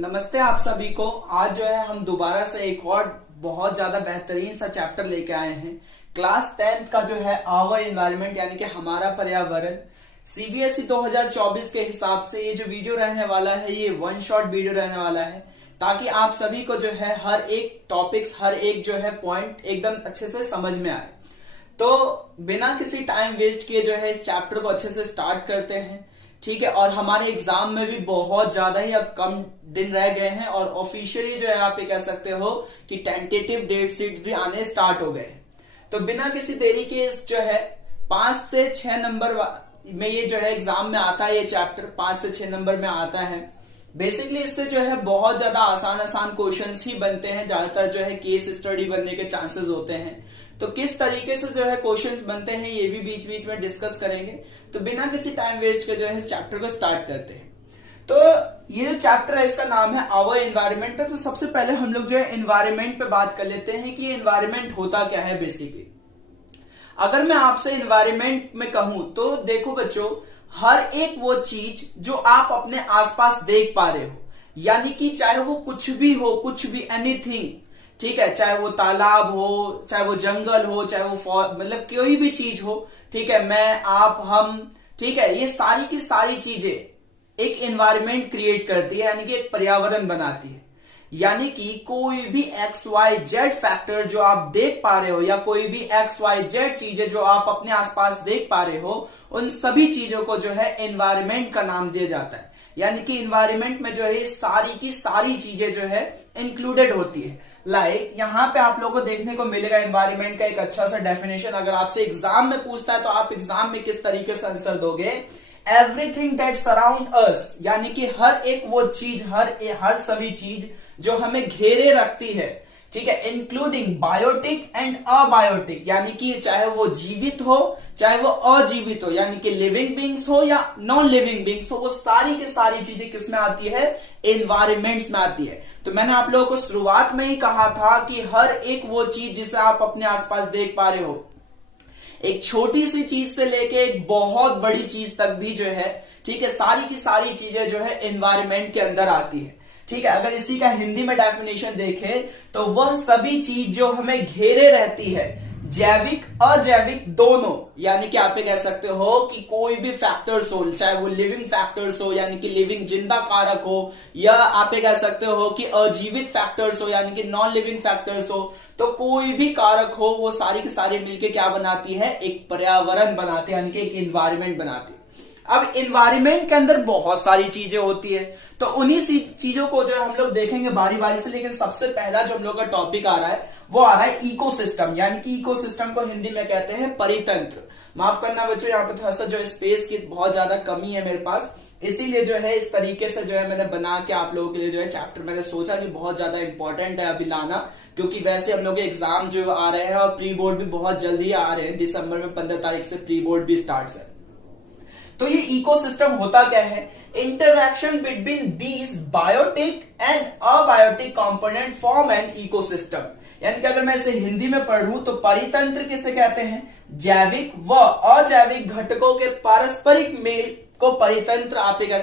नमस्ते आप सभी को। आज जो है हम दोबारा से एक और बहुत ज्यादा बेहतरीन सा चैप्टर लेके आए हैं। क्लास 10th का जो है आवर एनवायरनमेंट यानी कि हमारा पर्यावरण। सीबीएसई 2024 के हिसाब से ये जो वीडियो रहने वाला है ये वन शॉट वीडियो रहने वाला है, ताकि आप सभी को जो है हर एक टॉपिक्स, हर एक जो है पॉइंट एकदम अच्छे से समझ में आए। तो बिना किसी टाइम वेस्ट किए जो है इस चैप्टर को अच्छे से स्टार्ट करते हैं, ठीक है। और हमारे एग्जाम में भी बहुत ज्यादा ही अब कम दिन रह गए हैं और ऑफिशियली जो है आप ये कह सकते हो कि टेंटेटिव डेट शीट्स भी आने स्टार्ट हो गए। तो बिना किसी देरी के जो है 5 से 6 नंबर में ये जो है एग्जाम में आता है, ये चैप्टर 5 से 6 नंबर में आता है। बेसिकली इससे जो है बहुत ज्यादा आसान क्वेश्चंस ही बनते हैं, ज्यादातर जो है केस स्टडी बनने के चांसेस होते हैं। तो किस तरीके से जो है क्वेश्चंस बनते हैं ये भी बीच बीच में डिस्कस करेंगे। तो बिना किसी टाइम वेस्ट के जो है इस चैप्टर को स्टार्ट करते हैं। तो ये जो चैप्टर है इसका नाम है आवर एनवायरनमेंट। तो सबसे पहले हम लोग जो है एनवायरनमेंट पे बात कर लेते हैं कि ये एनवायरनमेंट होता क्या है। बेसिकली अगर मैं आपसे एनवायरनमेंट में कहूं तो देखो बच्चों, हर एक वो चीज जो आप अपने आसपास देख पा रहे हो, यानी कि चाहे वो कुछ भी हो, कुछ भी एनीथिंग, ठीक है, चाहे वो तालाब हो, चाहे वो जंगल हो, चाहे वो मतलब कोई भी चीज हो, ठीक है, मैं, आप, हम, ठीक है, ये सारी की सारी चीजें एक एनवायरनमेंट क्रिएट करती है, यानी कि एक पर्यावरण बनाती है। यानी कि कोई भी XYZ फैक्टर जो आप देख पा रहे हो या कोई भी XYZ चीजें जो आप अपने आसपास देख पा रहे हो, उन सभी चीजों को जो है एनवायरनमेंट का नाम दिया जाता है। यानी कि एनवायरनमेंट में जो है सारी की सारी चीजें जो है इंक्लूडेड होती है। लाइक यहाँ पे आप लोगों को देखने को मिलेगा एनवायरनमेंट का एक अच्छा सा डेफिनेशन। अगर आपसे एग्जाम में पूछता है तो आप एग्जाम में किस तरीके से आंसर दोगे? एवरीथिंग दैट सराउंड अस, यानी कि हर एक वो चीज, हर सभी चीज जो हमें घेरे रखती है, ठीक है, इंक्लूडिंग बायोटिक एंड अबायोटिक, यानी कि चाहे वो जीवित हो चाहे वो अजीवित हो, यानी कि लिविंग बींग्स हो या नॉन लिविंग बींग्स हो, वो सारी की सारी चीजें किस में आती है? एनवायरमेंट्स में आती है। तो मैंने आप लोगों को शुरुआत में ही कहा था कि हर एक वो चीज जिसे आप अपने आसपास देख पा रहे हो, एक छोटी सी चीज से लेके एक बहुत बड़ी चीज तक भी जो है, ठीक है, सारी की सारी चीजें जो है एनवायरमेंट के अंदर आती है, ठीक है। अगर इसी का हिंदी में डेफिनेशन देखें तो वह सभी चीज जो हमें घेरे रहती है, जैविक अजैविक दोनों, यानी कि आप ये कह सकते हो कि कोई भी फैक्टर्स हो, चाहे वो लिविंग फैक्टर्स हो यानी कि लिविंग जिंदा कारक हो, या आप ये कह सकते हो कि अजीवित फैक्टर्स हो यानी कि नॉन लिविंग फैक्टर्स हो, तो कोई भी कारक हो वो सारी की सारी मिलकर क्या बनाती है? एक पर्यावरण बनाती है, यानी कि एक एनवायरनमेंट बनाती है। अब एनवायरनमेंट के अंदर बहुत सारी चीजें होती है, तो उन्हीं चीजों को जो हम लोग देखेंगे बारी बारी से। लेकिन सबसे पहला जो हम लोग का टॉपिक आ रहा है वो आ रहा है इकोसिस्टम, यानी कि इकोसिस्टम को हिंदी में कहते हैं परितंत्र। माफ करना बच्चों, यहाँ पे थोड़ा सा जो स्पेस की बहुत ज्यादा कमी है मेरे पास, इसीलिए जो है इस तरीके से जो है मैंने बना के आप लोगों के लिए जो है चैप्टर मैंने सोचा कि बहुत ज्यादा इंपॉर्टेंट है अभी लाना, क्योंकि वैसे हम लोग के एग्जाम जो आ रहे हैं और प्री बोर्ड भी बहुत जल्दी आ रहे हैं। दिसंबर में 15 तारीख से प्री बोर्ड भी स्टार्ट है। तो ये इकोसिस्टम होता क्या है? Interaction between these biotic and abiotic component form an ecosystem. यानी कि अगर मैं इसे हिंदी में पढ़ूं तो परितंत्र किसे कहते हैं? जैविक व अजैविक घटकों के पारस्परिक मेल को परितंत्र आप कह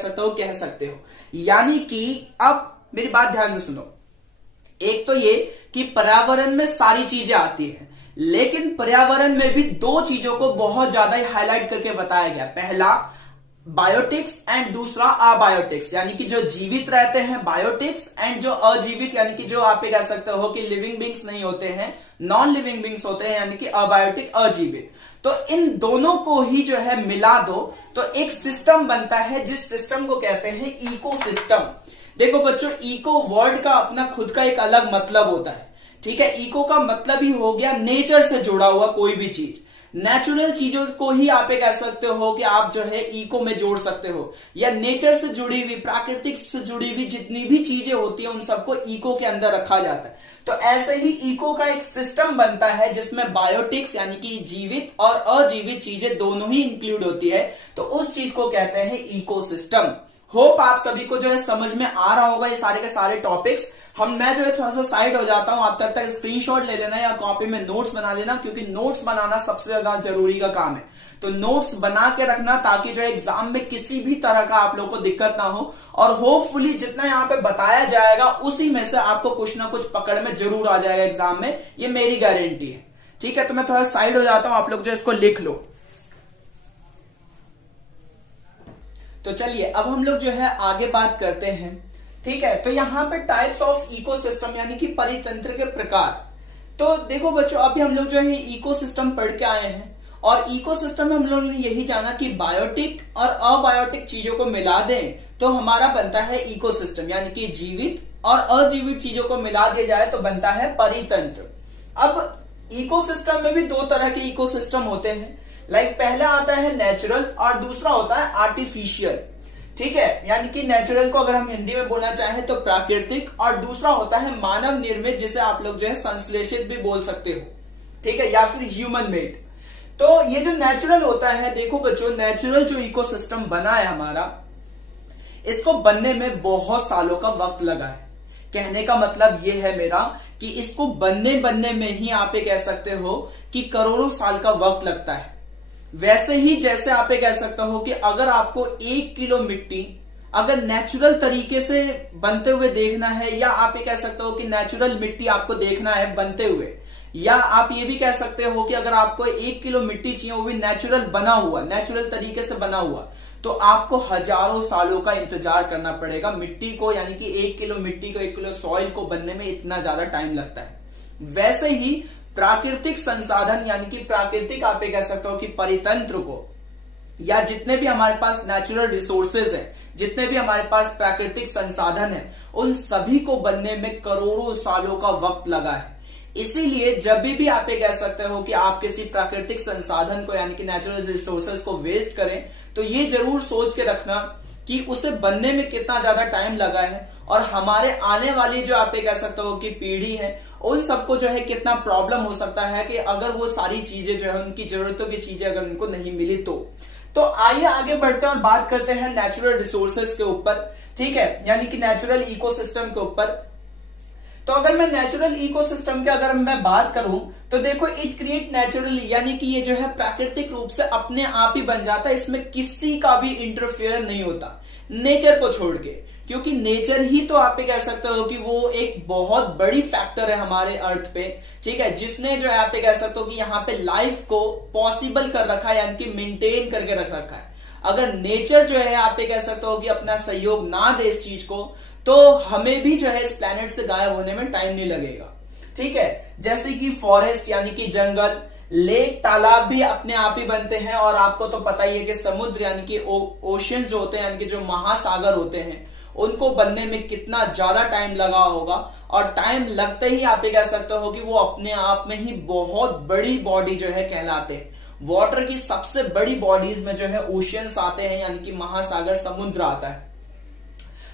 सकते हो। यानी कि अब मेरी बात ध्यान से सुनो। एक तो ये कि पर्यावरण में सारी चीजें आती हैं, लेकिन पर्यावरण में भी दो चीजों को बहुत ज्यादा ही हाईलाइट करके बताया गया। पहला बायोटिक्स एंड दूसरा अबायोटिक्स, यानी कि जो जीवित रहते हैं बायोटिक्स एंड जो अजीवित, यानी कि जो आप कह सकते हो कि लिविंग बींग्स नहीं होते हैं, नॉन लिविंग बींग्स होते हैं, यानी कि अबायोटिक अजीवित। तो इन दोनों को ही जो है मिला दो तो एक सिस्टम बनता है, जिस सिस्टम को कहते हैं इकोसिस्टम। देखो बच्चों, इको वर्ड का अपना खुद का एक अलग मतलब होता है, ठीक है। इको का मतलब ही हो गया नेचर से जुड़ा हुआ कोई भी चीज। नेचुरल चीजों को ही आप कह सकते हो कि आप जो है इको में जोड़ सकते हो, या नेचर से जुड़ी हुई, प्राकृतिक से जुड़ी हुई जितनी भी चीजें होती हैं उन सबको इको के अंदर रखा जाता है। तो ऐसे ही इको का एक सिस्टम बनता है जिसमें बायोटिक्स यानी कि जीवित और अजीवित चीजें दोनों ही इंक्लूड होती है, तो उस चीज को कहते हैं इकोसिस्टम। होप आप सभी को जो है समझ में आ रहा होगा ये सारे के सारे टॉपिक्स। मैं जो है थोड़ा सा साइड हो जाता हूं, आप तब तक स्क्रीनशॉट ले लेना या कॉपी में नोट्स बना लेना, क्योंकि नोट्स बनाना सबसे ज्यादा जरूरी का काम है। तो नोट्स बना के रखना ताकि जो है एग्जाम में किसी भी तरह का आप लोग को दिक्कत ना हो, और होपफुली जितना यहाँ पे बताया जाएगा उसी में से आपको कुछ ना कुछ पकड़ में जरूर आ जाएगा एग्जाम में, ये मेरी गारंटी है। ठीक है, तो मैं थोड़ा साइड हो जाता हूं, आप लोग जो इसको लिख लो। तो चलिए अब हम लोग जो है आगे बात करते हैं। ठीक है, तो यहां पे टाइप्स ऑफ इकोसिस्टम यानी कि परितंत्र के प्रकार। तो देखो बच्चों, अभी हम लोग जो है इकोसिस्टम पढ़ के आए हैं, और इकोसिस्टम में हम लोगों ने यही जाना कि बायोटिक और अबायोटिक चीजों को मिला दें तो हमारा बनता है इकोसिस्टम, यानी कि जीवित और अजीवित चीजों को मिला दिया जाए तो बनता है परितंत्र। अब इकोसिस्टम में भी दो तरह के इकोसिस्टम होते हैं, पहला आता है नेचुरल और दूसरा होता है आर्टिफिशियल। ठीक है, यानी कि नेचुरल को अगर हम हिंदी में बोलना चाहें तो प्राकृतिक, और दूसरा होता है मानव निर्मित, जिसे आप लोग जो है संश्लेषित भी बोल सकते हो। ठीक है, या फिर ह्यूमन मेड। तो ये जो नेचुरल होता है, देखो बच्चों, नेचुरल जो इकोसिस्टम बना है हमारा, इसको बनने में बहुत सालों का वक्त लगा है। कहने का मतलब ये है मेरा कि इसको बनने में ही आप ये कह सकते हो कि करोड़ों साल का वक्त लगता है। वैसे ही जैसे आप ये कह सकते हो कि अगर आपको 1 किलो मिट्टी अगर नेचुरल तरीके से बनते हुए देखना है, या आप ये कह सकते हो कि नेचुरल मिट्टी आपको देखना है बनते हुए, या आप ये भी कह सकते हो कि अगर आपको 1 किलो मिट्टी चाहिए वो भी नेचुरल बना हुआ, नेचुरल तरीके से बना हुआ, तो आपको हजारों सालों का इंतजार करना पड़ेगा मिट्टी को, यानी कि 1 किलो मिट्टी को, 1 किलो सॉइल को बनने में इतना ज्यादा टाइम लगता है। वैसे ही प्राकृतिक संसाधन यानी कि प्राकृतिक आप ये कह सकते हो कि परितंत्र को, या जितने भी हमारे पास नेचुरल रिसोर्सेज हैं, जितने भी हमारे पास प्राकृतिक संसाधन हैं, उन सभी को बनने में करोड़ों सालों का वक्त लगा है। इसीलिए जब भी आप ये कह सकते हो कि आप किसी प्राकृतिक संसाधन को यानी कि नेचुरल रिसोर्सेज को वेस्ट करें, तो ये जरूर सोच के रखना कि उसे बनने में कितना ज्यादा टाइम लगा है, और हमारे आने वाली जो आप ये कह सकते हो कि पीढ़ी है, उन सबको जो है कितना प्रॉब्लम हो सकता है कि अगर वो सारी चीजें जो है, उनकी जरूरतों की चीजें अगर उनको नहीं मिली तो आइए आगे बढ़ते हैं और बात करते हैं नेचुरल रिसोर्सेज के ऊपर। ठीक है, यानी कि नेचुरल इकोसिस्टम के ऊपर। तो अगर मैं नेचुरल इकोसिस्टम की अगर मैं बात करूं तो देखो, इट क्रिएट नेचुरली, यानी कि ये जो है प्राकृतिक रूप से अपने आप ही बन जाता है, इसमें किसी का भी इंटरफेयर नहीं होता नेचर को छोड़ के, क्योंकि नेचर ही तो आप कह सकते हो कि वो एक बहुत बड़ी फैक्टर है हमारे अर्थ पे। ठीक है, जिसने जो है आप कह सकते हो कि यहाँ पे लाइफ को पॉसिबल कर रखा है, यानी कि मेंटेन करके रख रखा है। अगर नेचर जो है आप कह सकते हो कि अपना सहयोग ना दे इस चीज को, तो हमें भी जो है इस प्लेनेट से गायब होने में टाइम नहीं लगेगा। ठीक है, जैसे कि फॉरेस्ट यानी कि जंगल, लेक, तालाब भी अपने आप ही बनते हैं, और आपको तो पता ही है कि समुद्र यानी कि ओशियंस जो होते हैं, यानी कि जो महासागर होते हैं, उनको बनने में कितना ज्यादा टाइम लगा होगा, और टाइम लगते ही आप ये कह सकते हो कि वो अपने आप में ही बहुत बड़ी बॉडी जो है कहलाते हैं। वाटर की सबसे बड़ी बॉडीज में जो है ओशियंस आते हैं, यानी कि महासागर, समुद्र आता है।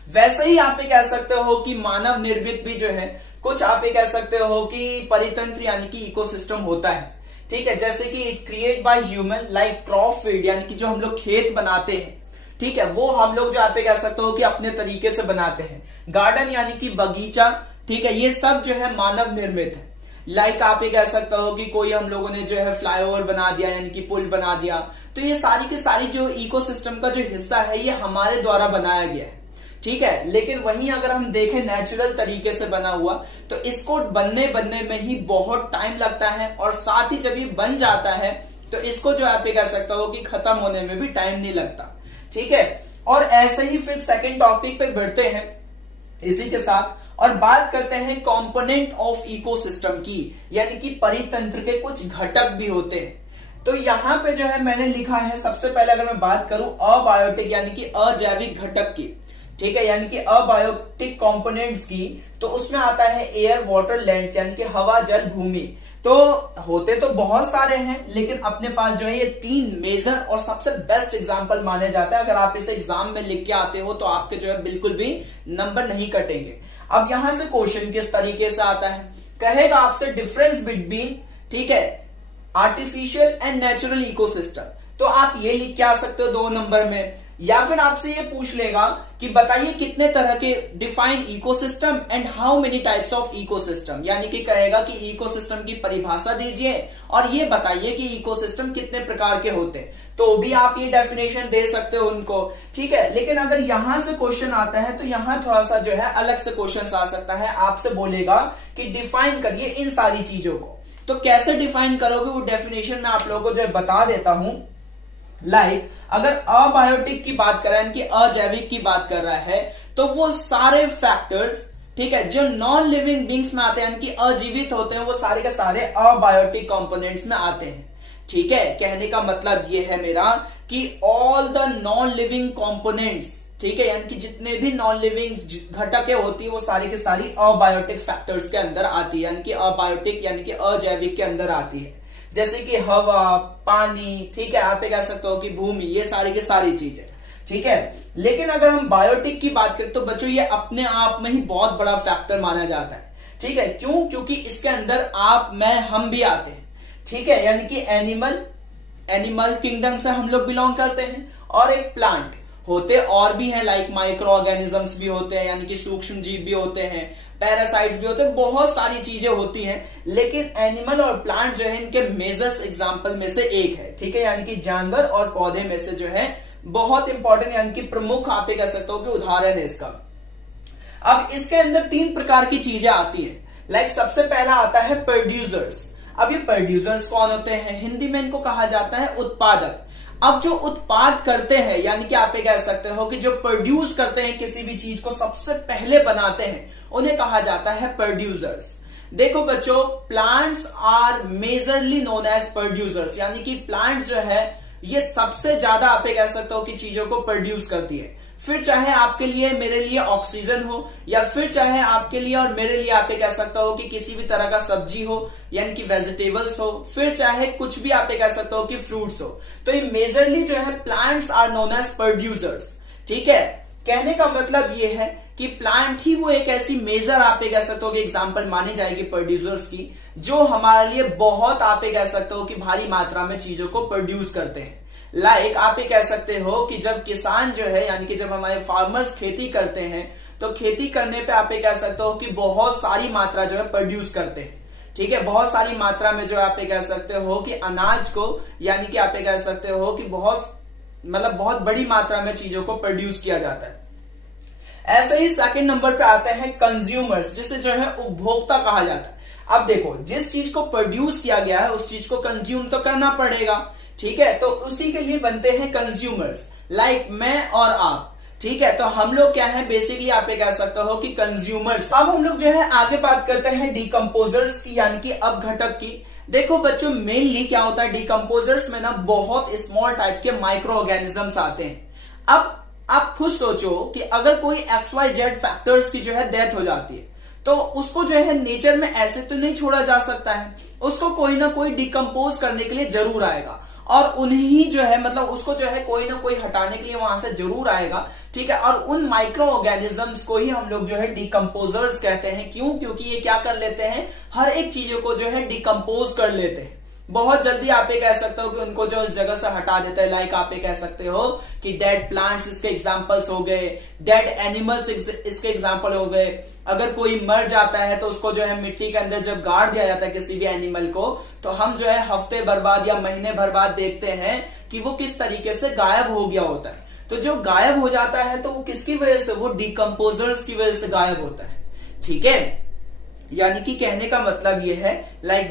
वैसे ही आप ये कह सकते हो कि मानव निर्मित भी जो है कुछ आप ये कह सकते हो कि परितंत्र यानी कि इकोसिस्टम होता है। ठीक है, जैसे कि it create by human, like crop field, यानी कि जो हम लोग खेत बनाते हैं, ठीक है, वो हम लोग जो आप कह सकते हो कि अपने तरीके से बनाते हैं। गार्डन यानी कि बगीचा, ठीक है, ये सब जो है मानव निर्मित है। लाइक आप ये कह सकते हो कि कोई हम लोगों ने जो है फ्लाईओवर बना दिया, यानी कि पुल बना दिया, तो ये सारी की सारी जो इकोसिस्टम का जो हिस्सा है ये हमारे द्वारा बनाया गया है। ठीक है, लेकिन वहीं अगर हम देखें नेचुरल तरीके से बना हुआ, तो इसको बनने में ही बहुत टाइम लगता है, और साथ ही जब ये बन जाता है तो इसको जो आप ये कह सकते हो कि खत्म होने में भी टाइम नहीं लगता। ठीक है, और ऐसे ही फिर सेकंड टॉपिक पे बढ़ते हैं इसी के साथ, और बात करते हैं कंपोनेंट ऑफ इकोसिस्टम की, यानी कि परितंत्र के कुछ घटक भी होते हैं। तो यहां पे जो है मैंने लिखा है, सबसे पहले अगर मैं बात करूं अबायोटिक यानी कि अजैविक घटक की, ठीक है, यानी कि अबायोटिक कंपोनेंट्स की, तो उसमें आता है एयर, वाटर, लैंड, यानी कि हवा, जल, भूमि। तो होते तो बहुत सारे हैं, लेकिन अपने पास जो है ये 3 मेजर और सबसे बेस्ट एग्जांपल माने जाता है। अगर आप इसे एग्जाम में लिख के आते हो तो आपके जो है बिल्कुल भी नंबर नहीं कटेंगे। अब यहां से क्वेश्चन किस तरीके से आता है, कहेगा आपसे डिफरेंस बिटवीन, ठीक है, आर्टिफिशियल एंड नेचुरल इकोसिस्टम। तो आप ये लिख के आ सकते हो 2 नंबर में, या फिर आपसे ये पूछ लेगा कि बताइए कितने तरह के define ecosystem and how many types of ecosystem, यानी कि कहेगा कि इकोसिस्टम की परिभाषा दीजिए और ये बताइए कि इकोसिस्टम कितने प्रकार के होते हैं, तो भी आप ये डेफिनेशन दे सकते हो उनको, ठीक है। लेकिन अगर यहां से क्वेश्चन आता है तो यहां थोड़ा सा जो है अलग से क्वेश्चन आ सकता है, आपसे बोलेगा कि डिफाइन करिए इन सारी चीजों को। तो कैसे डिफाइन करोगे वो डेफिनेशन मैं आप लोगों को जो बता देता हूं। अगर अबायोटिक की बात कर रहा है, यानी कि अजैविक की बात कर रहा है, तो वो सारे फैक्टर्स, ठीक है, जो नॉन लिविंग बींग्स में आते हैं, यानी कि अजीवित होते हैं, वो सारे के सारे अबायोटिक कंपोनेंट्स में आते हैं, ठीक है। कहने का मतलब ये है मेरा कि all the non living components, ठीक है, यानी कि जितने भी नॉन लिविंग घटकें होती है वो सारी की सारी अबायोटिक फैक्टर्स के अंदर आती है, यानी कि अबायोटिक यानी कि अजैविक के अंदर आती है। जैसे कि हवा, पानी, ठीक है, आप ये कह सकते हो कि भूमि, ये सारी की सारी चीजें, ठीक है। लेकिन अगर हम बायोटिक की बात करें तो बच्चों ये अपने आप में ही बहुत बड़ा फैक्टर माना जाता है, ठीक है। क्यों? क्योंकि इसके अंदर आप, मैं, हम भी आते हैं, ठीक है, यानी कि एनिमल किंगडम से हम लोग बिलोंग करते हैं, और एक प्लांट होते और भी हैं, लाइक माइक्रो ऑर्गेनिजम्स भी होते हैं, यानी कि सूक्ष्म जीव भी होते हैं, पैरासाइट्स भी होते हैं, बहुत सारी चीजें होती हैं। लेकिन एनिमल और प्लांट जो है इनके मेजर्स एग्जाम्पल में से एक है, ठीक है, यानी कि जानवर और पौधे में से जो है बहुत इंपॉर्टेंट, यानी कि प्रमुख आप ये कह सकते हो कि उदाहरण है इसका। अब इसके अंदर 3 प्रकार की चीजें आती है। सबसे पहला आता है प्रोड्यूसर्स। अब ये प्रोड्यूसर्स कौन होते हैं? हिंदी में इनको कहा जाता है उत्पादक। अब जो उत्पाद करते हैं, यानी कि आप ये कह सकते हो कि जो प्रोड्यूस करते हैं किसी भी चीज को, सबसे पहले बनाते हैं, उन्हें कहा जाता है प्रोड्यूसर्स। देखो बच्चों, plants are majorly known as producers, यानी कि प्लांट्स जो है ये सबसे ज्यादा आप ये कह सकते हो कि चीजों को प्रोड्यूस करती है। फिर चाहे आपके लिए, मेरे लिए ऑक्सीजन हो, या फिर चाहे आपके लिए और मेरे लिए आप ये कह सकते हो कि किसी भी तरह का सब्जी हो, यानी कि वेजिटेबल्स हो, फिर चाहे कुछ भी आप ये कह सकते हो कि फ्रूट्स हो। तो ये मेजरली जो है plants are known as producers, ठीक है। कहने का मतलब ये है कि प्लांट ही वो एक ऐसी मेजर आप ये कह सकते हो कि एग्जाम्पल मानी जाएगी प्रोड्यूसर्स की, जो हमारे लिए बहुत आप ये कह सकते हो कि भारी मात्रा में चीजों को प्रोड्यूस करते हैं। आप ये कह सकते हो कि जब किसान जो है, यानी कि जब हमारे फार्मर्स खेती करते हैं, तो खेती करने पे आप ये कह सकते हो कि बहुत सारी मात्रा जो है प्रोड्यूस करते हैं, ठीक है। बहुत सारी मात्रा में जो आप ये कह सकते हो कि अनाज को, यानी कि आप ये कह सकते हो कि बहुत बड़ी मात्रा में चीजों को प्रोड्यूस किया जाता है। ऐसे ही सेकंड नंबर पे आते हैं कंज्यूमर्स, जिसे जो है उपभोक्ता कहा जाता है। अब देखो, जिस चीज को प्रोड्यूस किया गया है उस चीज को कंज्यूम तो करना पड़ेगा, ठीक है, तो उसी के लिए बनते हैं कंज्यूमर्स, मैं और आप, ठीक है। तो हम लोग क्या है, बेसिकली आप ये कह सकते हो कि कंज्यूमर्स। अब हम लोग जो है आगे बात करते हैं डिकम्पोजर्स की, यानी कि अपघटक की। देखो बच्चों, मेनली क्या होता है डिकम्पोजर्स में ना, बहुत स्मॉल टाइप के माइक्रो ऑर्गेनिजम्स आते हैं। अब आप खुद सोचो कि अगर कोई XYZ फैक्टर्स की जो है डेथ हो जाती है, तो उसको जो है नेचर में ऐसे तो नहीं छोड़ा जा सकता है, उसको कोई ना कोई डिकम्पोज करने के लिए जरूर आएगा, और उन्हीं जो है उसको जो है कोई ना कोई हटाने के लिए वहां से जरूर आएगा, ठीक है। और उन माइक्रो ऑर्गेनिजम्स को ही हम लोग जो है डिकम्पोजर्स कहते हैं। क्यों? क्योंकि ये क्या कर लेते हैं, हर एक चीजों को जो है डिकम्पोज कर लेते हैं, बहुत जल्दी आप ये कह सकते हो कि उनको जो इस जगह से हटा देते हैं। आप ये कह सकते हो कि डेड प्लांट्स इसके एग्जांपल्स हो गए, डेड एनिमल्स इसके एग्जांपल हो गए। अगर कोई मर जाता है तो उसको जो है मिट्टी के अंदर जब गाड़ दिया जाता है किसी भी एनिमल को, तो हम जो है हफ्ते भर बाद या महीने भर बाद देखते हैं कि वो किस तरीके से गायब हो गया होता है। तो जो गायब हो जाता है तो वो किसकी वजह से, वो डिकम्पोजर्स की वजह से गायब होता है, ठीक है। यानी कि कहने का मतलब ये है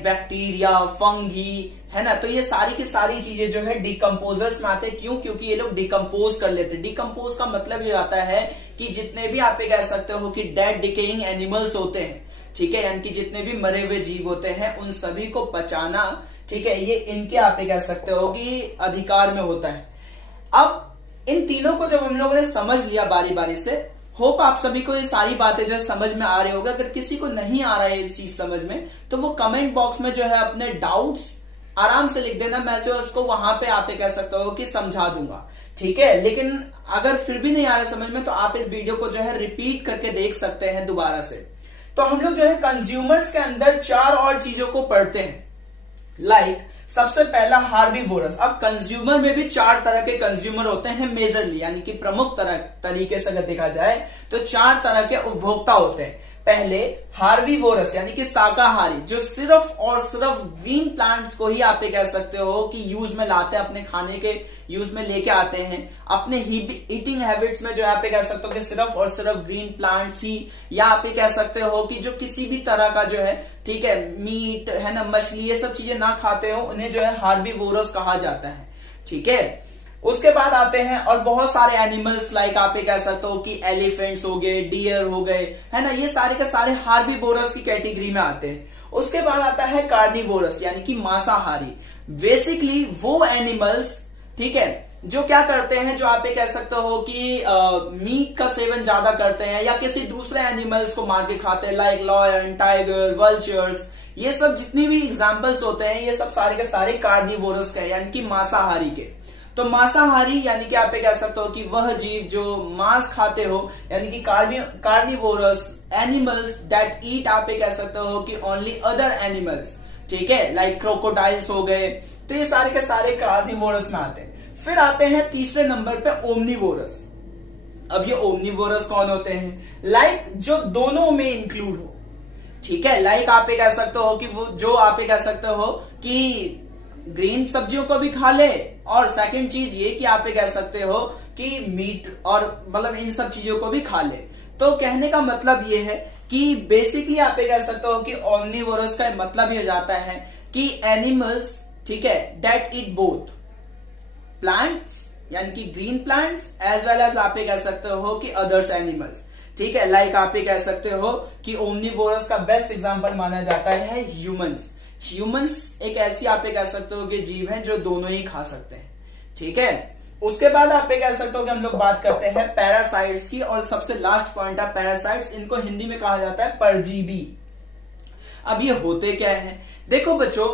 बैक्टीरिया, फंगी, है ना, तो ये सारी की सारी चीजें जो है डिकम्पोजर्स में आते हैं। क्यों? क्योंकि ये लोग डिकम्पोज कर लेते हैं। डिकम्पोज का मतलब ये आता है कि जितने भी आप ये कह सकते हो कि डेड डिकेइंग एनिमल्स होते हैं, ठीक है, यानी कि जितने भी मरे हुए जीव होते हैं उन सभी को बचाना, ठीक है, ये इनके आप ये कह सकते हो कि अधिकार में होता है। अब इन तीनों को जब हम लोगों ने समझ लिया बारी बारी से, होप आप सभी को ये सारी बातें जो है समझ में आ रही होगी। अगर किसी को नहीं आ रहा है ये चीज समझ में, तो वो कमेंट बॉक्स में जो है अपने डाउट्स आराम से लिख देना, मैं जो उसको वहां पे आप ये कह सकते हो कि समझा दूंगा, ठीक है। लेकिन अगर फिर भी नहीं आ रहा समझ में, तो आप इस वीडियो को जो है रिपीट करके देख सकते हैं दोबारा से। तो हम लोग जो है कंज्यूमर्स के अंदर 4 और चीजों को पढ़ते हैं। सबसे पहला हार्बीवोरस। अब कंज्यूमर में भी 4 तरह के कंज्यूमर होते हैं मेजरली, यानी कि प्रमुख तरीके से अगर देखा जाए तो 4 तरह के उपभोक्ता होते हैं। पहले हार्बीवोरस यानी कि शाकाहारी, जो सिर्फ और सिर्फ ग्रीन प्लांट्स को ही आप कह सकते हो कि यूज में लाते हैं, अपने खाने के यूज में लेके आते हैं। अपने ईटिंग हैबिट्स में जो आप कह सकते हो कि सिर्फ और सिर्फ ग्रीन प्लांट्स ही, या आप कह सकते हो कि जो किसी भी तरह का जो है, ठीक है, मीट है ना, मछली, ये सब चीजें ना खाते हो, उन्हें जो है हार्बीवोरस कहा जाता है। ठीक है, उसके बाद आते हैं और बहुत सारे एनिमल्स, लाइक आप कह सकते हो कि एलिफेंट्स हो गए, डियर हो गए, है ना, ये सारे के सारे हार्बीवोरस की कैटेगरी में आते हैं। उसके बाद आता है कार्निवोरस यानी कि मांसाहारी। बेसिकली वो एनिमल्स, ठीक है, जो क्या करते हैं, जो आप कह सकते हो कि मीट का सेवन ज्यादा करते हैं या किसी दूसरे एनिमल्स को मार के खाते हैं, लाइक लॉयन, टाइगर, वल्चर्स, ये सब जितनी भी एग्जांपल्स होते हैं, ये सब सारे के सारे कार्निवोरस के यानी कि मांसाहारी के। तो मांसाहारी यानी कि आप कह सकते हो कि वह जीव जो मांस खाते हो, यानी कि कार्निवोरस एनिमल्स दैट ईट, आप कह सकते हो कि ओनली अदर एनिमल्स, ठीक है, लाइक क्रोकोडाइल्स हो गए। तो ये सारे के सारे कार्निवोरस में आते हैं। फिर आते हैं तीसरे नंबर पे ओमनीवोरस। अब ये ओमनीवोरस कौन होते हैं? लाइक जो दोनों में इंक्लूड हो, ठीक है, लाइक आप कह सकते हो कि वो जो आप कह सकते हो कि ग्रीन सब्जियों को भी खा ले, और सेकंड चीज ये कि आप कह सकते हो कि मीट और मतलब इन सब चीजों को भी खा ले। तो कहने का मतलब ये है कि बेसिकली आप कह सकते हो कि ओमनीवोरस का मतलब ये जाता है कि एनिमल्स, ठीक है, दैट ईट बोथ प्लांट्स यानी कि green plants as well as आप कह सकते हो कि अदर्स एनिमल्स, ठीक है, लाइक आप कह सकते हो कि ओमनीवोरस का बेस्ट एग्जांपल माना जाता है ह्यूमंस। ह्यूमंस एक ऐसी आप कह सकते हो कि जीव हैं जो दोनों ही खा सकते हैं। ठीक है, उसके बाद आप कह सकते हो कि हम लोग बात करते हैं पैरासाइट्स की, और सबसे लास्ट पॉइंट है पैरासाइट्स। इनको हिंदी में कहा जाता है परजीवी। अब ये होते क्या है? देखो बच्चों,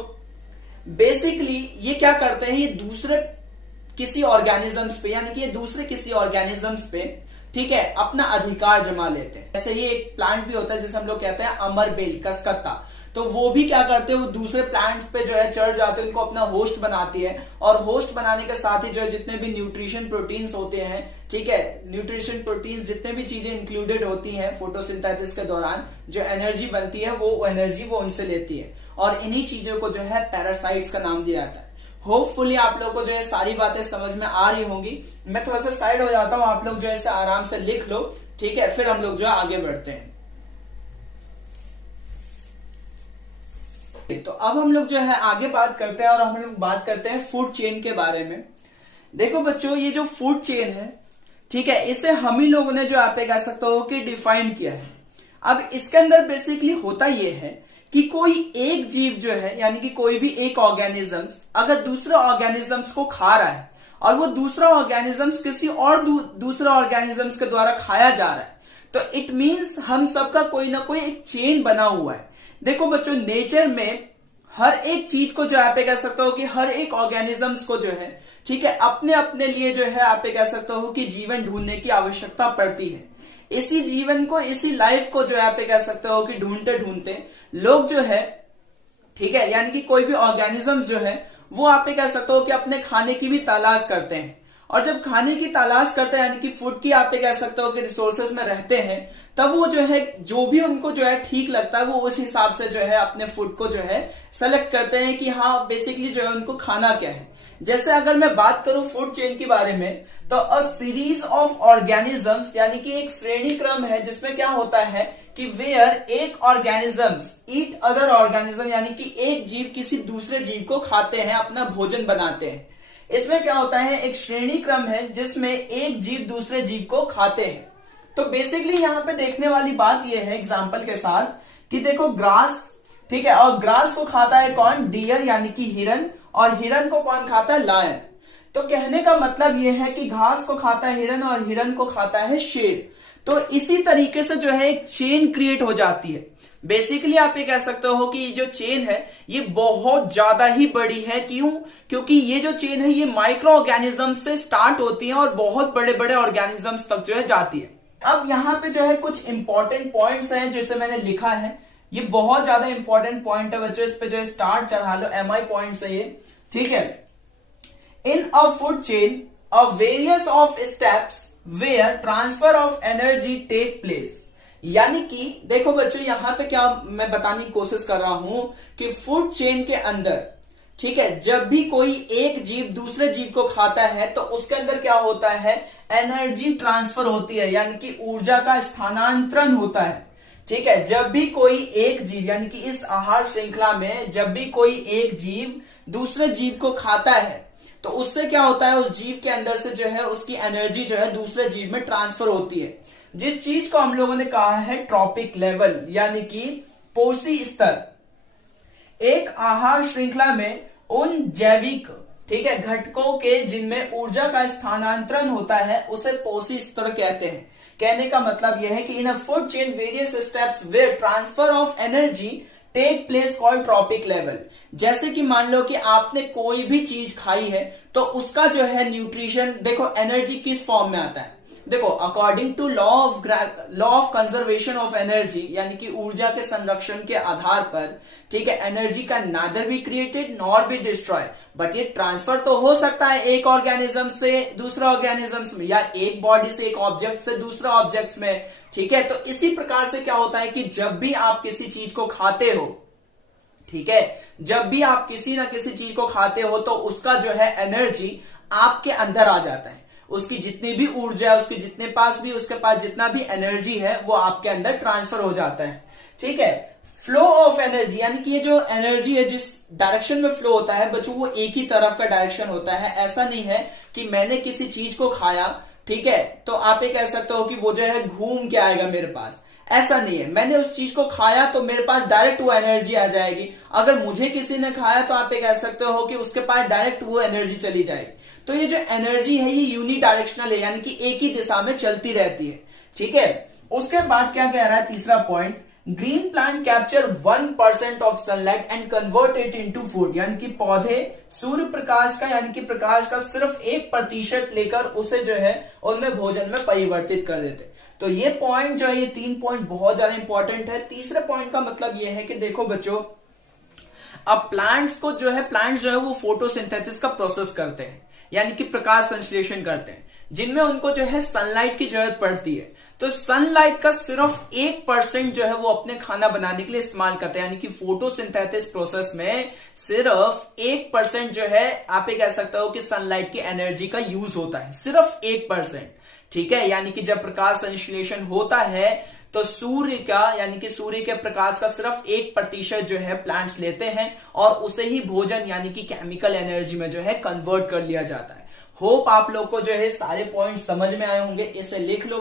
बेसिकली ये क्या करते हैं, ये दूसरे किसी ऑर्गेनिजम्स पे यानी कि ये दूसरे किसी ऑर्गेनिजम्स पे, ठीक है, अपना अधिकार जमा लेते हैं। जैसे ये एक प्लांट भी होता है जिसे हम लोग कहते हैं अमरबेल, कसकत्ता। तो वो भी क्या करते हैं, वो दूसरे प्लांट्स पे जो है चढ़ जाते हैं, उनको अपना होस्ट बनाती है, और होस्ट बनाने के साथ ही जो है जितने भी न्यूट्रिशन प्रोटीन्स होते हैं, ठीक है, न्यूट्रिशन प्रोटीन्स जितने भी चीजें इंक्लूडेड होती हैं फोटोसिंथेसिस के दौरान, जो एनर्जी बनती है वो एनर्जी वो उनसे लेती है, और इन्हीं चीजों को जो है पैरासाइट्स का नाम दिया जाता है। होपफुली आप लोगों को जो है सारी बातें समझ में आ रही होंगी। मैं थोड़ा सा साइड हो जाता हूं, आप लोग जो है इसे आराम से लिख लो, ठीक है, फिर हम लोग जो है आगे बढ़ते हैं। तो अब हम लोग जो है आगे बात करते हैं, और हम लोग बात करते हैं फूड चेन के बारे में। देखो बच्चों, ये जो फूड चेन है, ठीक है, इसे हम ही लोगों ने जो आप कह सकते हो कि डिफाइन किया है। अब इसके अंदर बेसिकली होता ये है कि कोई एक जीव जो है, यानी कि कोई भी एक ऑर्गेनिजम्स अगर दूसरे ऑर्गेनिजम्स को खा रहा है, और वो दूसरा ऑर्गेनिजम्स किसी और दूसरे ऑर्गेनिजम्स के द्वारा खाया जा रहा है, तो इट मीन्स हम सबका कोई ना कोई एक चेन बना हुआ है। देखो बच्चों, नेचर में हर एक चीज को जो आप कह सकते हो कि हर एक ऑर्गेनिजम्स को जो है, ठीक है, अपने अपने लिए जो है आप कह सकते हो कि जीवन ढूंढने की आवश्यकता पड़ती है। इसी जीवन को, इसी लाइफ को जो है आप कह सकते हो कि ढूंढते ढूंढते लोग जो है, ठीक है, यानी कि कोई भी ऑर्गेनिज्म जो है वो आप कह सकते हो कि अपने खाने की भी तलाश करते हैं, और जब खाने की तलाश करते हैं यानी कि फूड की आप कह सकते हो कि रिसोर्सेज में रहते हैं, तब वो जो है जो भी उनको जो है ठीक लगता है वो उस हिसाब से जो है अपने फूड को जो है सेलेक्ट करते हैं कि हाँ बेसिकली जो है उनको खाना क्या है। जैसे अगर मैं बात करूं फूड चेन के बारे में, तो अ सीरीज ऑफ ऑर्गेनिजम्स यानी कि एक श्रेणी क्रम है जिसमें क्या होता है कि वेयर एक ऑर्गेनिजम्स ईट अदर ऑर्गेनिज्म, यानी कि एक जीव किसी दूसरे जीव को खाते हैं, अपना भोजन बनाते हैं। इसमें क्या होता है, एक श्रेणी क्रम है जिसमें एक जीव दूसरे जीव को खाते हैं। तो बेसिकली यहां पे देखने वाली बात यह है एग्जांपल के साथ कि देखो ग्रास, ठीक है, और ग्रास को खाता है कौन? डियर यानी कि हिरन, और हिरन को कौन खाता है? लायन। तो कहने का मतलब यह है कि घास को खाता है हिरन और हिरन को खाता है शेर। तो इसी तरीके से जो है एक चेन क्रिएट हो जाती है। बेसिकली आप ये कह सकते हो कि ये जो चेन है ये बहुत ज्यादा ही बड़ी है। क्यों? क्योंकि ये जो चेन है ये माइक्रो ऑर्गेनिज्म से स्टार्ट होती है और बहुत बड़े बड़े ऑर्गेनिजम्स तक जो है जाती है। अब यहाँ पे जो है कुछ इंपॉर्टेंट पॉइंट्स हैं जिसे मैंने लिखा है, ये बहुत ज्यादा इंपॉर्टेंट पॉइंट है बच्चों, इस पे जो है स्टार चढ़ा लो, MI पॉइंट से ये, ठीक है। In a food chain uh various of steps where transfer of energy take place. यानी कि देखो बच्चों, यहां पे क्या मैं बताने की कोशिश कर रहा हूं कि फूड चेन के अंदर, ठीक है, जब भी कोई एक जीव दूसरे जीव को खाता है तो उसके अंदर क्या होता है, एनर्जी ट्रांसफर होती है, यानी कि ऊर्जा का स्थानांतरण होता है, ठीक है। जब भी कोई एक जीव, यानी कि इस आहार श्रृंखला में जब भी कोई एक जीव दूसरे जीव को खाता है तो उससे क्या होता है, उस जीव के अंदर से जो है उसकी एनर्जी जो है दूसरे जीव में ट्रांसफर होती है, जिस चीज को हम लोगों ने कहा है ट्रॉपिक लेवल, यानी कि पोषी स्तर। एक आहार श्रृंखला में उन जैविक, ठीक है, घटकों के जिनमें ऊर्जा का स्थानांतरण होता है उसे पोषी स्तर कहते हैं। कहने का मतलब यह है कि in a food chain various steps where transfer of energy take place called trophic level. जैसे कि मान लो कि आपने कोई भी चीज खाई है तो उसका जो है न्यूट्रिशन, देखो एनर्जी किस फॉर्म में आता है, देखो according to law of conservation of energy, यानी कि ऊर्जा के संरक्षण के आधार पर, ठीक है, एनर्जी का neither be created nor be destroy, but ये ट्रांसफर तो हो सकता है एक ऑर्गेनिज्म से दूसरा ऑर्गेनिज्म में, या एक बॉडी से एक ऑब्जेक्ट से दूसरा ऑब्जेक्ट में, ठीक है। तो इसी प्रकार से क्या होता है कि जब भी आप किसी चीज को खाते हो, ठीक है, जब भी आप किसी ना किसी चीज को खाते हो तो उसका जो है एनर्जी आपके अंदर आ जाता है, उसकी जितनी भी ऊर्जा है, उसके पास जितना भी एनर्जी है वो आपके अंदर ट्रांसफर हो जाता है, ठीक है। फ्लो ऑफ एनर्जी, यानी कि ये जो एनर्जी है जिस डायरेक्शन में फ्लो होता है बच्चों, वो एक ही तरफ का डायरेक्शन होता है। ऐसा नहीं है कि मैंने किसी चीज को खाया, ठीक है, तो आप ये कह सकते हो कि वो जो है घूम के आएगा मेरे पास, ऐसा नहीं है। मैंने उस चीज को खाया तो मेरे पास डायरेक्ट वो एनर्जी आ जाएगी। अगर मुझे किसी ने खाया तो आप ये कह सकते हो कि उसके पास डायरेक्ट वो एनर्जी चली जाएगी। तो ये जो एनर्जी है ये यूनिडायरेक्शनल है, यानी कि एक ही दिशा में चलती रहती है, ठीक है। उसके बाद क्या कह रहा है तीसरा point, green plant capture 1% of sunlight and convert it into food, यानी कि पौधे सूर्य प्रकाश का, यानी कि प्रकाश का सिर्फ 1% लेकर उसे जो है उनमें भोजन में परिवर्तित कर देते। तो ये पॉइंट जो है, ये 3 पॉइंट बहुत ज्यादा इंपॉर्टेंट है। तीसरे पॉइंट का मतलब ये है कि देखो बच्चों, अब प्लांट्स जो है वो फोटोसिंथेसिस का प्रोसेस करते हैं, यानी कि प्रकाश संश्लेषण करते हैं, जिनमें उनको जो है सनलाइट की जरूरत पड़ती है। तो सनलाइट का सिर्फ 1% जो है वो अपने खाना बनाने के लिए इस्तेमाल करते हैं, यानी कि फोटोसिंथेसिस प्रोसेस में सिर्फ 1% जो है आप ये कह सकते हो कि सनलाइट की एनर्जी का यूज होता है, सिर्फ 1%, ठीक है। यानी कि जब प्रकाश संश्लेषण होता है तो सूर्य का, यानी कि सूर्य के प्रकाश का सिर्फ 1% जो है प्लांट्स लेते हैं और उसे ही भोजन, यानी कि केमिकल एनर्जी में जो है कन्वर्ट कर लिया जाता है। होप आप लोग को जो है सारे पॉइंट समझ में आए होंगे, इसे लिख लो।